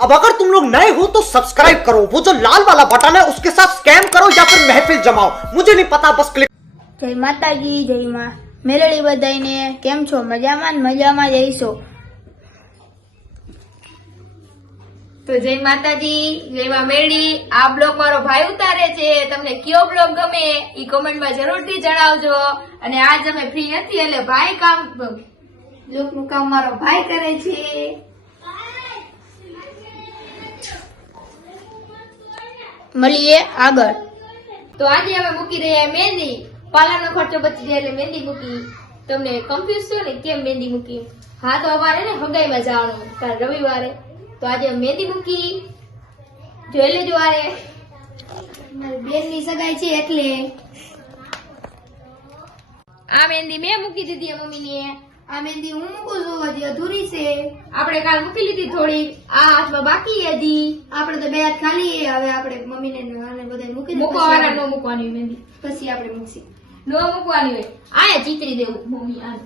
अब अगर तुम लोग नए हो तो सब्सक्राइब करो, वो जो लाल वाला बटन है उसके साथ स्कैम करो या फिर महफिल जमाओ, मुझे नहीं पता, बस क्लिक। જય માતાજી, જય માં મેરડી બધાઈને કેમ છો? મજામાં ને મજામાં જઈશો. તો જય માતાજી, જય માં મેરડી. આ બ્લોગ મારો ભાઈ ઉતારે છે. તમને કયો બ્લોગ ગમે ઈ કોમેન્ટમાં જરૂરથી જણાવજો. અને આજ અમે ફ્રી નથી એટલે ભાઈ બ્લોગનું કામ મારો ભાઈ કરે છે. મળીએ આગળ. તો આજે અમે મૂકી રહ્યા મહેંદી. પાર્લરનો ખર્ચો બચી જાય એટલે મહેંદી મૂકી. તમને કન્ફ્યુઝ છો ને કેમ મહેંદી મૂકી? હા, તો અમારે ને હગાઈમાં જવાનું કાલ રવિવારે, તો આજે મહેંદી મૂકી. જોઈ લેજો. આરે મારી બેનની સગાઈ છે એટલે આ મહેંદી મેં મૂકી દીધી મમ્મીને. આ મહેંદી હું મૂકું છું, હજી અધૂરી છે. આપણે કાલ મૂકી લીધી થોડી, આ હાથમાં બાકી હતી. આપણે તો બે હાથ ખાલી. હવે આપણે મમ્મીને બધા મૂકી મૂકવાના, નો મૂકવાની મહેંદી પછી આપણે મૂકશી. નો મૂકવાની હોય, આયા ચીતરી દેવું મમ્મી. આ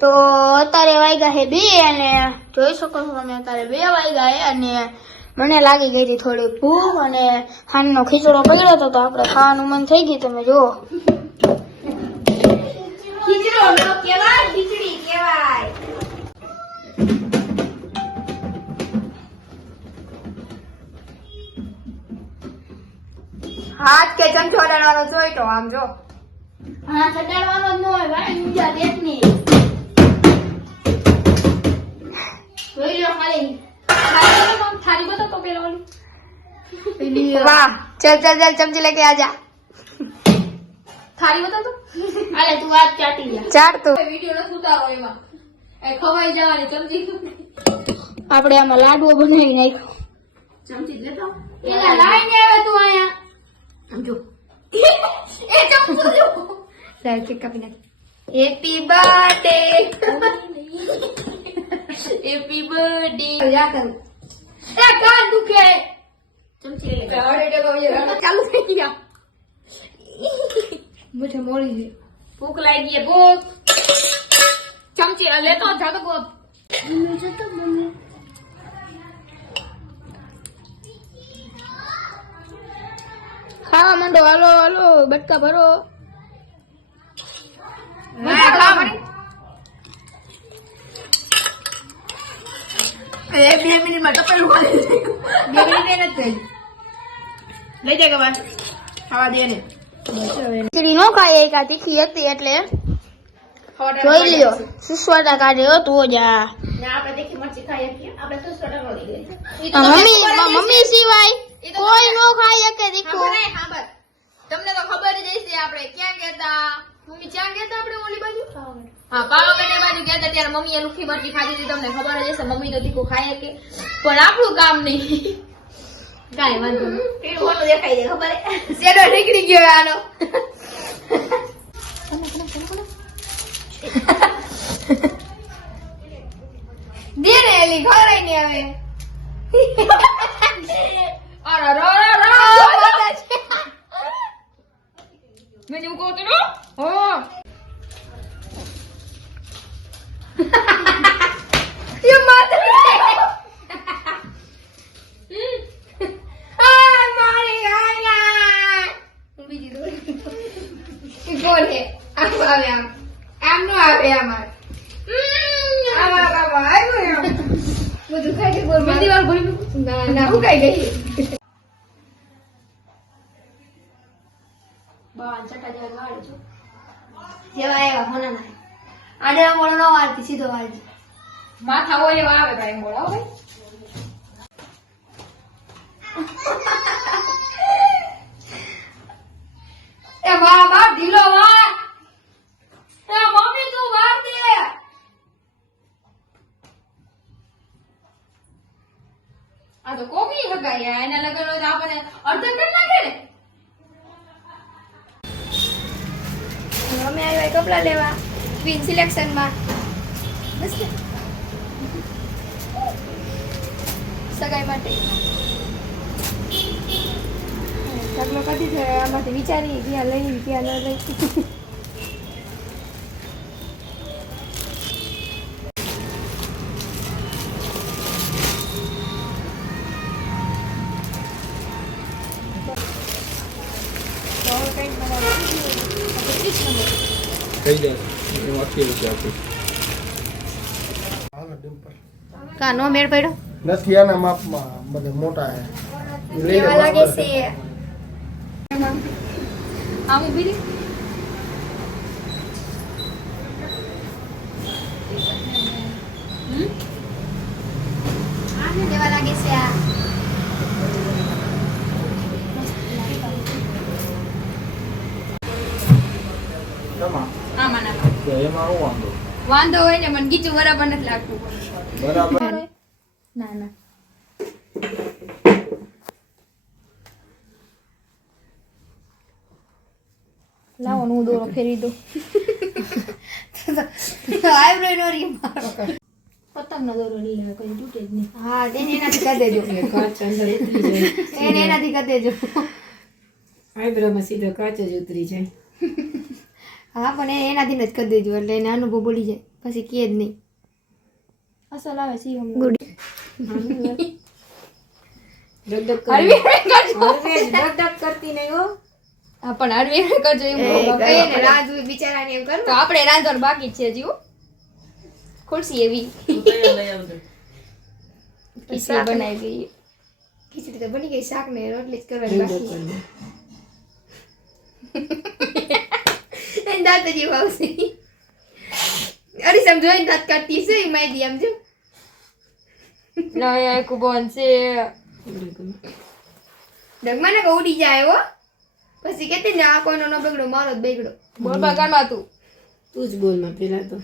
તો અત્યારે વાગ્યા છે 2 અને જોઈ શકો છો તમે અત્યારે 2 વાગ્યા છે અને મને લાગી ગઈ હતી થોડી ભૂખ અને હાનનો ખીચડો પડ્યો હતો તો આપણે ખાવાનું મન થઈ ગયું. તમે જુઓ, ખીચડો નો કહેવાય, ખીચડી કહેવાય. હાથ કે ચમચો અડાડવાનો જોઈ તો આમ જો. હા, સડાડવાનો જ ન હોય ભાઈ, બીજા દેખની જોઈ લો ખાલી. થાળી બધો તો પેલો વાહ, ચલ ચલ ચલ ચમચી લેકે આજા. થાળી બધો તો આલે તું વાત ચાટી જા. ચાટ તું. વિડિયો ન ઉતારો એમાં એ ખવાઈ જવાની ચમચી. આપણે આમાં લાડવો બનાવી નાખ્યો. ચમચી લેતો એલા લાઈને આવે તું આયા. સમજો એ ચમચો જો લાવ કેક કાપી નાખ. Happy birthday, happy birthday. જા કર. એ કાન દુખે. ચમચી લે. ગાડે ડગો ચાલુ થઈ ગયા. મુઠે મોડી છે. ભૂખ લાગી છે, ભૂખ. ચમચી લેતો જા તો બોલ. ખાવા માંડો, હાલો હાલો, બટકા ભરો. એ 2 મિનિટમાં ટપેલું ખાલી થઈ ગયું. 2 મિનિટ નથી થઈ. લઈ જાય કે ખાવા દે ને. ખીચડી નો ખાય, એક આ તીખી હતી એટલે જોઈ લ્યો. સુસ્વાટા કાઢ્યો તો જા. આપણે દેખી મરચી ખાઈ શકીએ. આપણે તો સોડા રોડી ગઈ. મમ્મી સિવાય કોઈ નો ખાય કે તીખું. તમને તો ખબર જ હશે આપણે ક્યાં ગયા હતા. મમ્મી ક્યાં ગયા હતા આપણે ઓલી બાજુ? હા, પાવાગઢ બાજુ ગયા હતા ત્યારે મમ્મીએ લુખી મરચી ખાધી હતી. તમને ખબર જ હશે. મમ્મી તો તીખું ખાય કે પણ આપણું કામ નહીં. કાંઈ વાંધો નહીં. મોટું દેખાય છે ખબર હે. શેડો નીકળી ગયો આનો. દે ને એલી ખવડાય ને હવે. અરે રો રો રો. મેં જેવું કહું તો હો. ये मात्र मारी आया बीजी दो कोण है आम આવે આમ નો આવે અમાર આવા બાબા આવ્યો બધું ખાઈ કે બોલ મંદી વાર ભરી ના ના હું ખાઈ ગઈ બાવા ચટા જેવા ગાડે છો જેવા આવ્યા હોના ના આડે મોળો નો વાળતી સીધો વાળતી માથા હોય એવા આવે ભાઈ મોળો ભાઈ. એ મારા બાપ ઢીલો વાર. એ મમ્મી તું વાર દે. આ તો કોકી હગાયા એના લગન હોય તો આપણને અડધા કરી નાખે ને. અમે આવ્યા કપડાં લેવા ક્વીન સિલેક્શનમાં. મસ્ત સગાઈ માટે ઢગલો કાઢી છે. આમાંથી વિચારીએ ક્યાં લઈ ક્યાં ન લઈ. થઈ જાય હું આખી રીતે આપું કા નો મેળ પડ્યો નથી આના માપમાં બધે મોટા હે કેવા લાગે છે આમ ઉભી રહી. આને કેવા લાગે છે આ આમાં ના તો એમાં હું વાંધો વાંધો હોય ને મને ગીચું બરાબર નથી લાગતું. બરાબર ના ના લાવો હું દોરો ફેરવી દઉં. આઈબ્રો નો રી મારો પતંગ નો દોરો લઈ આવે કોઈ તૂટે જ નહીં. હા તેને એનાથી કરી દેજો. કાચ અંદર ઉતરી જાય એને એનાથી કરી દેજો. આઈબ્રોમાં સીધો કાચ જ ઉતરી જાય. હા પણ એનાથી જ કરી દેજો એટલે એને અનુભવ બોલી જાય પછી કે જ નહીં. અસલ આવે સી હમ ગુડ ડગડગ હરવી ડગડગ કરતી નહીં હો. હા પણ હરવી કરજો એવું એને રાંધ બિચારાને એમ કરો તો આપણે રાંધવાનું બાકી જ છે હજી હો. ખુરશી એવી ખીચડી બનાવી ગઈ. ખીચડી તો બની ગઈ શાક ને રોટલી જ કરવાની બાકી છે. એને દાંત જેવું આવશે. અરે સમજો દાંત કાઢતી છે એ માહિતી આમ જો નયા કુબોન છે ડગમાં ને ઉડી જાય હો પછી કેતી ને આ કોઈનો ન બગડો મારો જ બગડો. બોલ બગાડમાં તું તું જ બોલમાં પેલા તો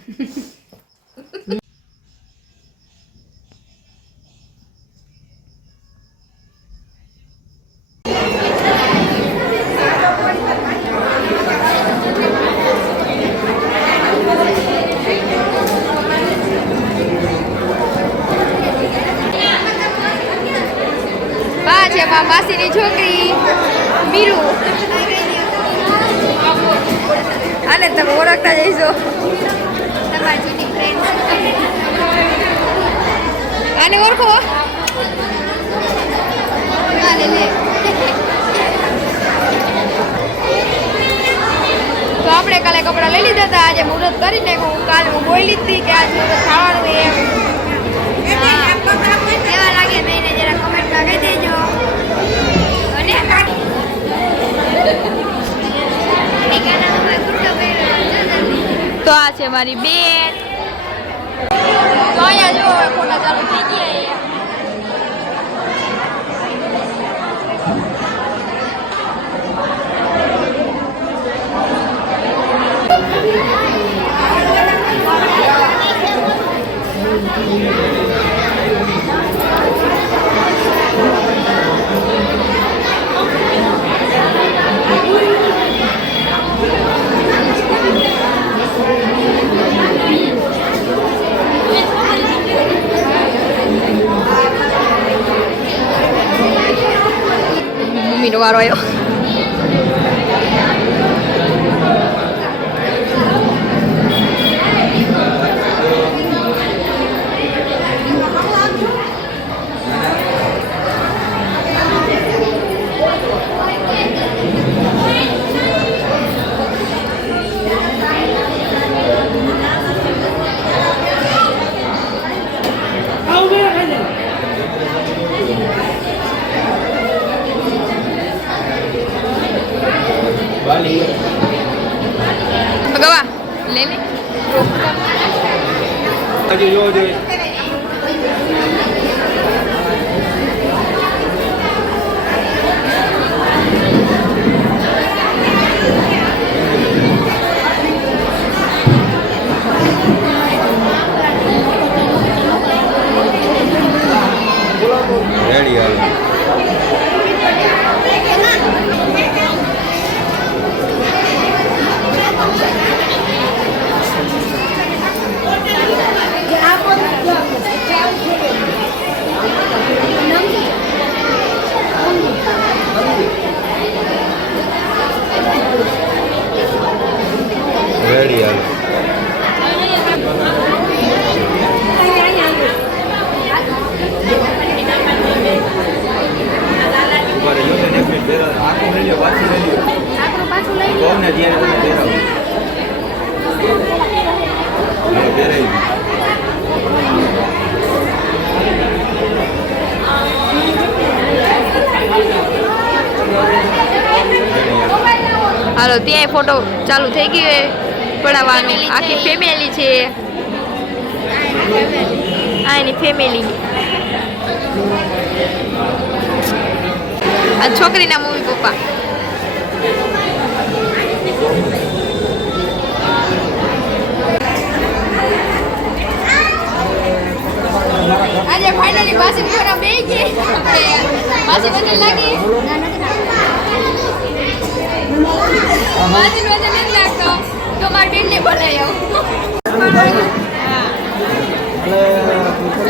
બા છે માસીની છોકરી મીરુ. આને તમે ઓળખતા જઈશો તમારી જૂની ફ્રેન્ડ. આને ઓળખો આને લે. તો આપણે કાલે કપડાં લઈ લીધા હતા. આજે મુહૂર્ત કરી નાખ્યું. કાલે હું બોલી હતી કે આજ મુહૂર્ત ખાવાનું એમ. કેવા લાગે મેં જરા કમેન્ટમાં કહી દેજો. અને તો આ છે મારી બેન. તો અહીંયા જો ફોટા ચાલુ થઈ ગયા. મમ્મીનો વારો આવ્યો. ગવા લે લે હજુ જોવો જોઈએ રેડી હાલ હાલો ત્યાંય ફોટો ચાલુ થઈ ગયો પડાવવાનું. આખી ફેમિલી છે આ એની ફેમિલી. આ છોકરીના મમ્મી પપ્પા. આજે ફાઇનલી બાસી પૂરા બે ગઈ. બાસી બદલ લાગી. બાસી બદલ નથી લાગતો તો મારી બેનને બોલાયો.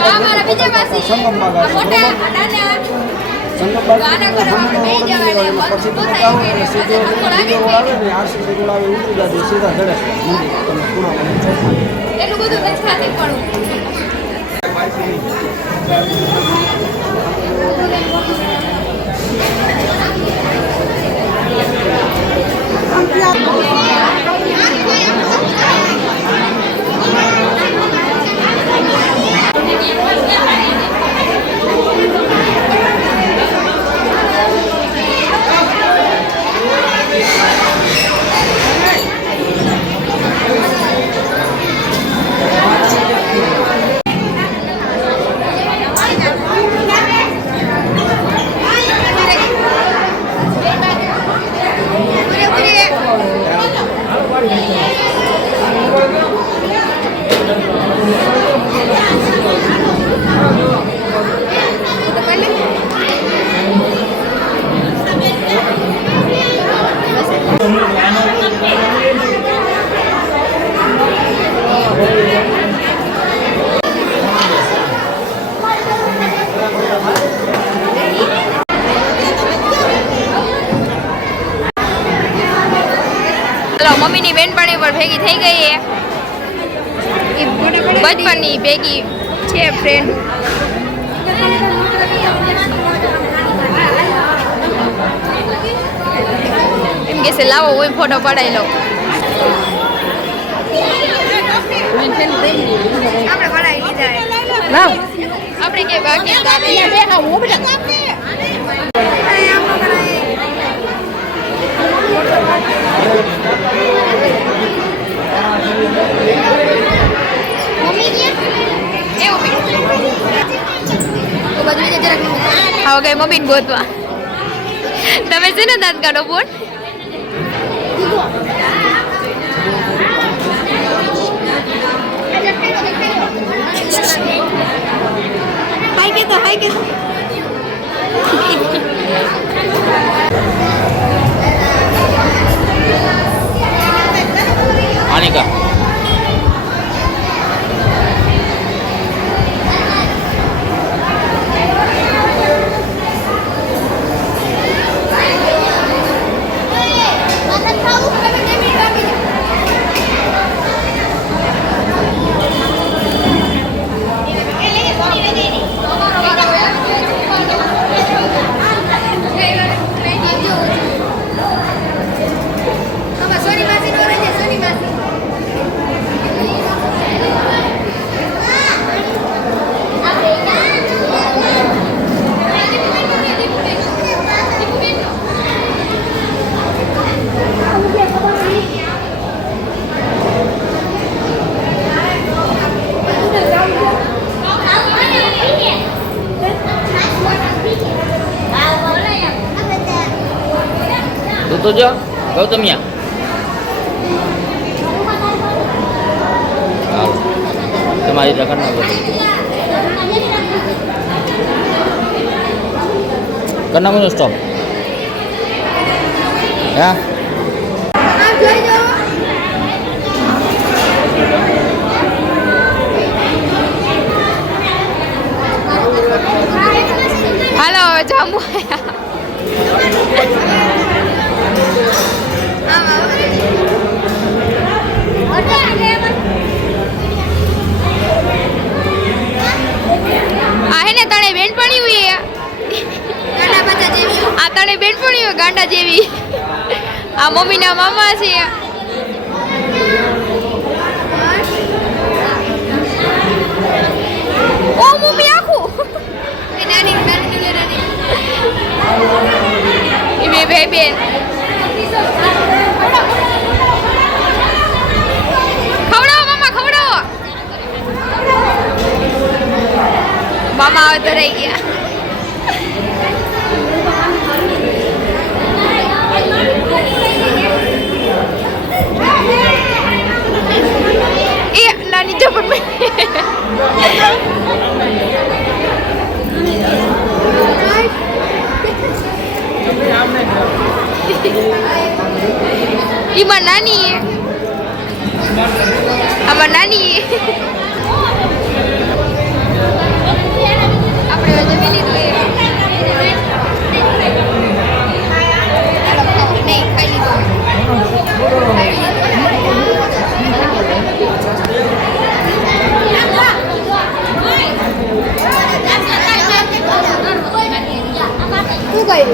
અમારા બીજા બાસી મોટા નાના ગાના કરવા બે જવાના પછી તો થાય કે એટલું બધું નથી ખાતી પણ મમ્મીની બેનપણી પર ભેગી થઈ ગઈ છે. બચપનની ભેગી છે ફ્રેન્ડ. એમ કે છે લાવો હું ફોટો પડાવી લઉં. આપણે પડાવી લીધા. આપણે કે બાકી હવે ગઈ મમ્મીને ગોતવા. તમે છે ને દાંત કાઢો બોલ. હાય કે તો હાય કે Anika. તો જો ગૌતમિયા હાલો તમારી રકમ ના કરનામું સ્ટોપ હા હાલો હવે જામુ તને બેનપણી ગાંડા જેવી. આ મમ્મીના મામા છે. ઓ મમ્મી આખું એ બે ભાઈ બેન હાવ ધરાઈ ગયા એ નાની ઝપટ ઈમાં નાની આમાં નાની આપણે જમી લીધું નહીં ખાઈ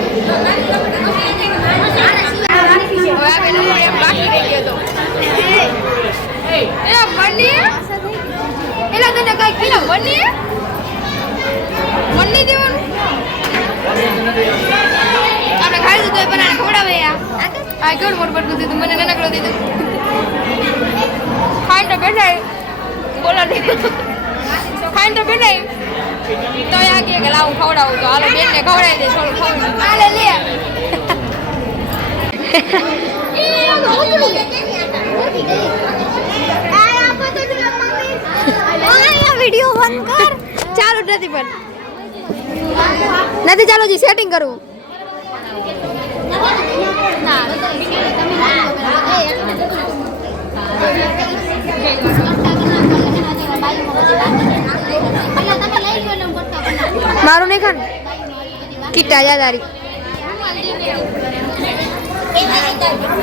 આપણે ખાઈ દીધું બનાને ખવડાવે આ કેવું મોટું દીધું મને નાનકડો દીધું ખાઈને તો બેઠાય બોલો ખાઈને તો બેઠાય તો આ કે લાવું ખવડાવું તો હાલો બેન ને ખવડાવી દે થોડું ખવડાવું હાલે લે વિડિયો બંધ કર ચાલુ નથી પણ નથી ચાલો જી સેટિંગ કરવું મારું નહીં ખાન કિટ્ટા જાદારી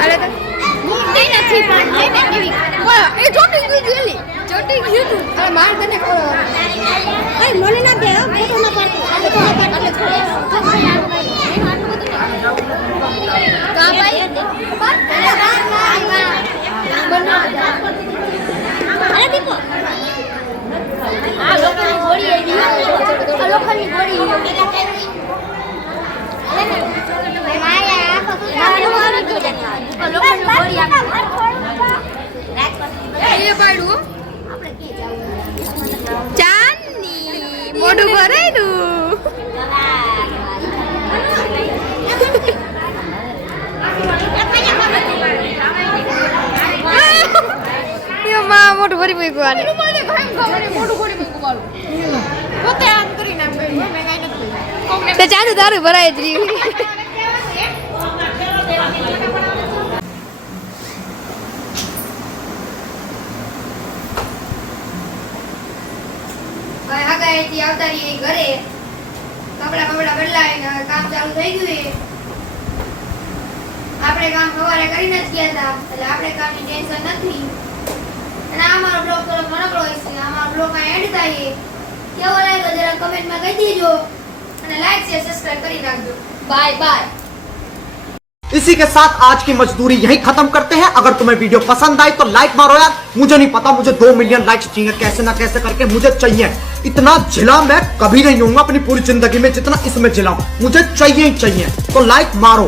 અરે તો નથી પણ એ ચોટી ગયું ગેલી ચોટી ગયું તું અરે માર તને ખબર અરે મને ના દે ફોટો ના પાડ કા ભાઈ અરે દીપો આ લોખંડની ગોળી આવી આ લોખંડની ગોળી ચાંદની મોઢું ભરેલું મોટું ભરી મૂક્યું ચાંદ તારું ભરાય જ રહ્યું આવતા રહીએ ઘરે કપડા બદલાવીને કામ ચાલુ થઈ ગયું આપણે કામ સવારે કરીને જ ગયા હતા એટલે આપણે કામની ટેન્શન નથી અને આ મારો બ્લોગ થોડો નાનકડો હોય છે અમારો બ્લોગ અહીં એન્ડ થાય કેવો લાગ્યો જરા કમેન્ટમાં કહી દેજો અને લાઈક શેર સબસ્ક્રાઇબ કરી નાખજો બાય બાય इसी के साथ आज की मजदूरी यही खत्म करते हैं। अगर तुम्हें वीडियो पसंद आई तो लाइक मारो यार, मुझे नहीं पता, मुझे 2 मिलियन लाइक्स चाहिए, कैसे ना कैसे करके मुझे चाहिए। इतना झिला मैं कभी नहीं होऊंगा अपनी पूरी जिंदगी में जितना इसमें झिला हूं, मुझे चाहिए ही चाहिए। तो लाइक मारो।